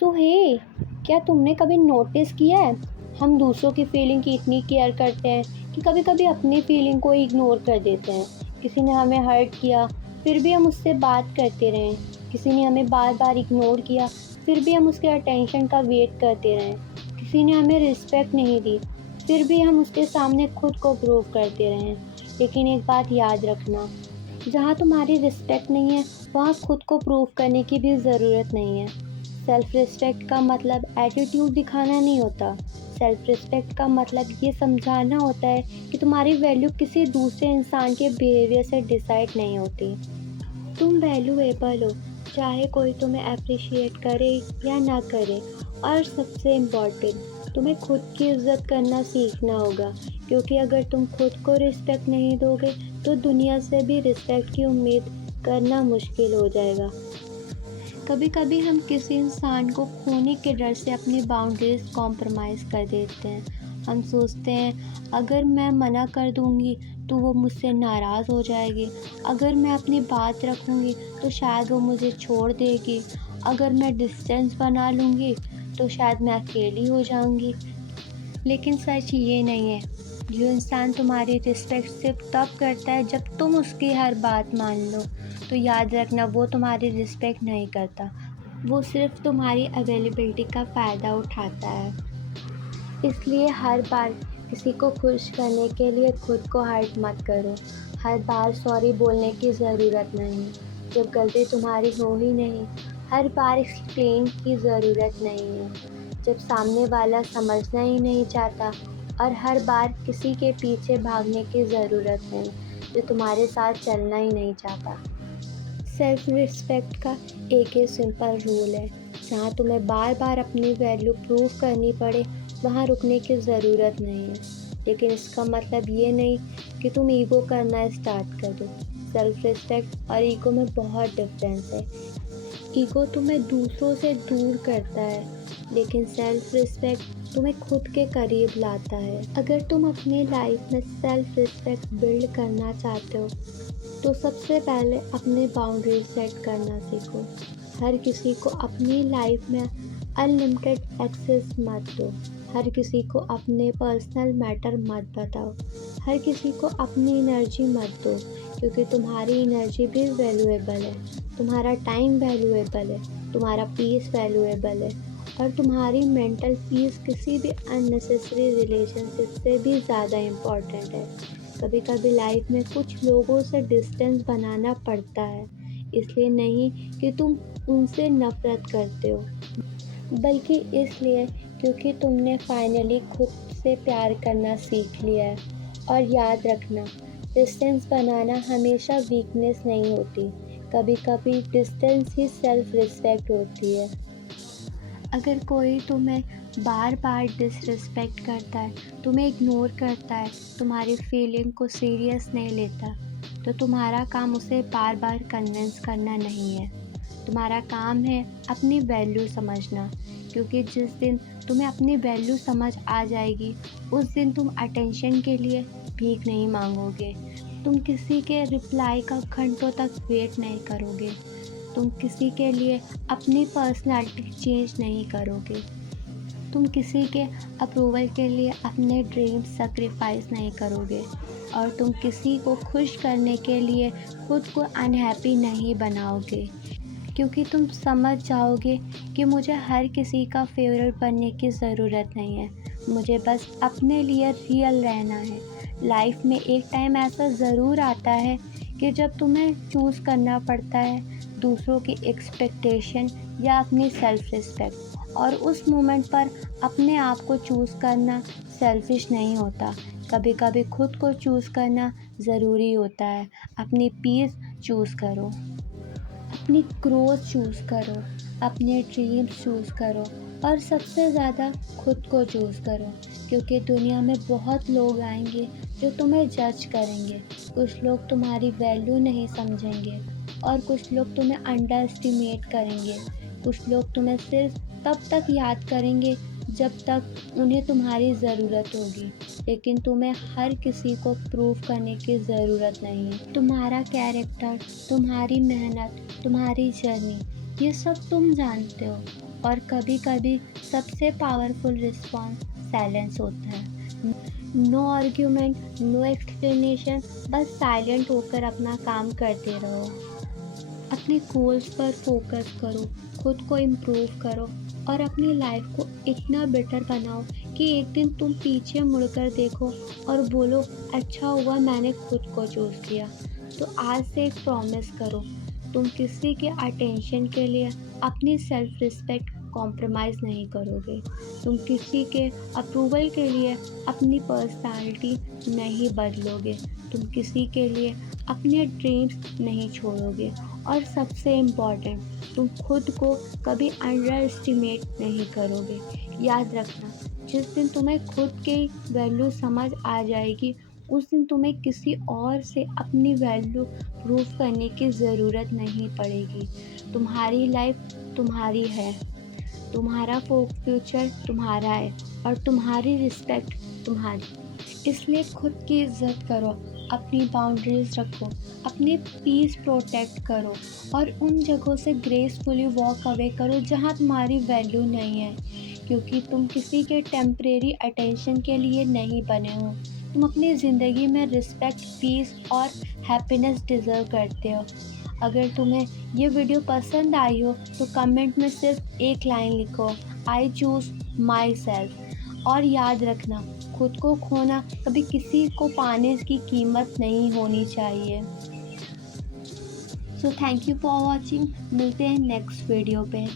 सो हे, क्या तुमने कभी नोटिस किया है, हम दूसरों की फीलिंग की इतनी केयर करते हैं कि कभी-कभी अपनी फीलिंग को इग्नोर कर देते हैं। किसी ने हमें हर्ट किया, फिर भी हम उससे बात करते रहें। किसी ने हमें बार-बार इग्नोर किया, फिर भी हम उसके अटेंशन का वेट करते रहें। किसी ने हमें रिस्पेक्ट नहीं दी, फिर भी हम उसके सामने खुद को प्रूव करते रहें। लेकिन एक बात याद रखना, जहाँ तुम्हारी रिस्पेक्ट नहीं है, वहाँ खुद को प्रूव करने की भी ज़रूरत नहीं है। सेल्फ रिस्पेक्ट का मतलब एटीट्यूड दिखाना नहीं होता। सेल्फ रिस्पेक्ट का मतलब ये समझाना होता है कि तुम्हारी वैल्यू किसी दूसरे इंसान के बिहेवियर से डिसाइड नहीं होती। तुम वैल्यूएबल हो, चाहे कोई तुम्हें अप्रिशिएट करे या ना करे। और सबसे इम्पॉर्टेंट, तुम्हें खुद की इज़्ज़त करना सीखना होगा, क्योंकि अगर तुम खुद को रिस्पेक्ट नहीं दोगे तो दुनिया से भी रिस्पेक्ट की उम्मीद करना मुश्किल हो जाएगा। कभी कभी हम किसी इंसान को खोने के डर से अपनी बाउंड्रीज कॉम्प्रोमाइज़ कर देते हैं। हम सोचते हैं अगर मैं मना कर दूंगी तो वो मुझसे नाराज़ हो जाएगी, अगर मैं अपनी बात रखूंगी तो शायद वो मुझे छोड़ देगी, अगर मैं डिस्टेंस बना लूँगी तो शायद मैं अकेली हो जाऊंगी। लेकिन सच ये नहीं है। जो इंसान तुम्हारी रिस्पेक्ट सिर्फ तब करता है जब तुम उसकी हर बात मान लो, तो याद रखना वो तुम्हारी रिस्पेक्ट नहीं करता। वो सिर्फ तुम्हारी अवेलेबिलिटी का फ़ायदा उठाता है। इसलिए हर बार किसी को खुश करने के लिए खुद को हर्ट मत करो। हर बार सॉरी बोलने की ज़रूरत नहीं, जब गलती तुम्हारी हो ही नहीं। हर बार एक्सप्लेन की ज़रूरत नहीं है, जब सामने वाला समझना ही नहीं चाहता। और हर बार किसी के पीछे भागने की ज़रूरत नहीं, जो तुम्हारे साथ चलना ही नहीं चाहता। सेल्फ रिस्पेक्ट का एक ही सिंपल रूल है, जहाँ तुम्हें बार बार अपनी वैल्यू प्रूव करनी पड़े वहाँ रुकने की ज़रूरत नहीं है। लेकिन इसका मतलब ये नहीं कि तुम ईगो करना स्टार्ट कर दो। सेल्फ रिस्पेक्ट और ईगो में बहुत डिफरेंस है। ईगो तुम्हें दूसरों से दूर करता है, लेकिन सेल्फ रिस्पेक्ट तुम्हें खुद के करीब लाता है। अगर तुम अपनी लाइफ में सेल्फ रिस्पेक्ट बिल्ड करना चाहते हो तो सबसे पहले अपनी बाउंड्री सेट करना सीखो। हर किसी को अपनी लाइफ में अनलिमिटेड एक्सेस मत दो। हर किसी को अपने पर्सनल मैटर मत बताओ। हर किसी को अपनी एनर्जी मत दो, क्योंकि तुम्हारी एनर्जी भी वैल्यूएबल है। तुम्हारा टाइम वैल्यूएबल है, तुम्हारा पीस वैल्यूएबल है, और तुम्हारी मेंटल पीस किसी भी अननेसेसरी रिलेशनशिप से भी ज़्यादा इम्पॉर्टेंट है। कभी कभी लाइफ में कुछ लोगों से डिस्टेंस बनाना पड़ता है, इसलिए नहीं कि तुम उनसे नफ़रत करते हो, बल्कि इसलिए क्योंकि तुमने फाइनली खुद से प्यार करना सीख लिया है। और याद रखना, डिस्टेंस बनाना हमेशा वीकनेस नहीं होती, कभी कभी डिस्टेंस ही सेल्फ रिस्पेक्ट होती है। अगर कोई तुम्हें बार बार डिसरिस्पेक्ट करता है, तुम्हें इग्नोर करता है, तुम्हारी फीलिंग को सीरियस नहीं लेता, तो तुम्हारा काम उसे बार बार कन्विंस करना नहीं है। तुम्हारा काम है अपनी वैल्यू समझना, क्योंकि जिस दिन तुम्हें अपनी वैल्यू समझ आ जाएगी, उस दिन तुम अटेंशन के लिए भीख नहीं मांगोगे। तुम किसी के रिप्लाई का घंटों तक वेट नहीं करोगे। तुम किसी के लिए अपनी पर्सनैलिटी चेंज नहीं करोगे। तुम किसी के अप्रूवल के लिए अपने ड्रीम्स सैक्रिफाइस नहीं करोगे। और तुम किसी को खुश करने के लिए खुद को अनहैप्पी नहीं बनाओगे, क्योंकि तुम समझ जाओगे कि मुझे हर किसी का फेवरेट बनने की ज़रूरत नहीं है। मुझे बस अपने लिए रियल रहना है। लाइफ में एक टाइम ऐसा ज़रूर आता है कि जब तुम्हें चूज़ करना पड़ता है दूसरों की एक्सपेक्टेशन या अपनी सेल्फ रिस्पेक्ट, और उस मोमेंट पर अपने आप को चूज़ करना सेल्फिश नहीं होता। कभी कभी खुद को चूज़ करना ज़रूरी होता है। अपनी पीस चूज़ करो, अपनी ग्रोथ चूज़ करो, अपने ड्रीम्स चूज़ करो, और सबसे ज़्यादा खुद को चूज़ करो, क्योंकि दुनिया में बहुत लोग आएंगे जो तुम्हें जज करेंगे। कुछ लोग तुम्हारी वैल्यू नहीं समझेंगे, और कुछ लोग तुम्हें अंडर एस्टिमेट करेंगे। कुछ लोग तुम्हें सिर्फ तब तक याद करेंगे जब तक उन्हें तुम्हारी ज़रूरत होगी, लेकिन तुम्हें हर किसी को प्रूव करने की ज़रूरत नहीं है। तुम्हारा कैरेक्टर, तुम्हारी मेहनत, तुम्हारी जर्नी, ये सब तुम जानते हो। और कभी कभी सबसे पावरफुल रिस्पॉन्स साइलेंस होता है। नो आर्ग्यूमेंट, नो एक्सप्लेनेशन, बस साइलेंट होकर अपना काम करते रहो। अपने गोल्स पर फोकस करो, खुद को इम्प्रूव करो और अपनी लाइफ को इतना बेटर बनाओ कि एक दिन तुम पीछे मुड़कर देखो और बोलो, अच्छा हुआ मैंने खुद को चूज़ किया। तो आज से एक प्रॉमिस करो, तुम किसी के अटेंशन के लिए अपनी सेल्फ रिस्पेक्ट कॉम्प्रोमाइज़ नहीं करोगे। तुम किसी के अप्रूवल के लिए अपनी पर्सनालिटी नहीं बदलोगे। तुम किसी के लिए अपने ड्रीम्स नहीं छोड़ोगे। और सबसे इम्पॉर्टेंट, तुम खुद को कभी अंडर एस्टिमेट नहीं करोगे। याद रखना, जिस दिन तुम्हें खुद की वैल्यू समझ आ जाएगी, उस दिन तुम्हें किसी और से अपनी वैल्यू प्रूव करने की ज़रूरत नहीं पड़ेगी। तुम्हारी लाइफ तुम्हारी है, तुम्हारा फ्यूचर तुम्हारा है और तुम्हारी रिस्पेक्ट तुम्हारी। इसलिए खुद की इज्जत करो, अपनी बाउंड्रीज रखो, अपनी पीस प्रोटेक्ट करो और उन जगहों से ग्रेसफुली वॉक अवे करो जहाँ तुम्हारी वैल्यू नहीं है, क्योंकि तुम किसी के टेम्परेरी अटेंशन के लिए नहीं बने हो। तुम अपनी ज़िंदगी में रिस्पेक्ट, पीस और हैप्पीनेस डिज़र्व करते हो। अगर तुम्हें ये वीडियो पसंद आई हो तो कमेंट में सिर्फ एक लाइन लिखो, आई चूज़ माई सेल्फ। और याद रखना, खुद को खोना कभी किसी को पाने की कीमत नहीं होनी चाहिए। So thank you for watching. मिलते हैं नेक्स्ट वीडियो पे।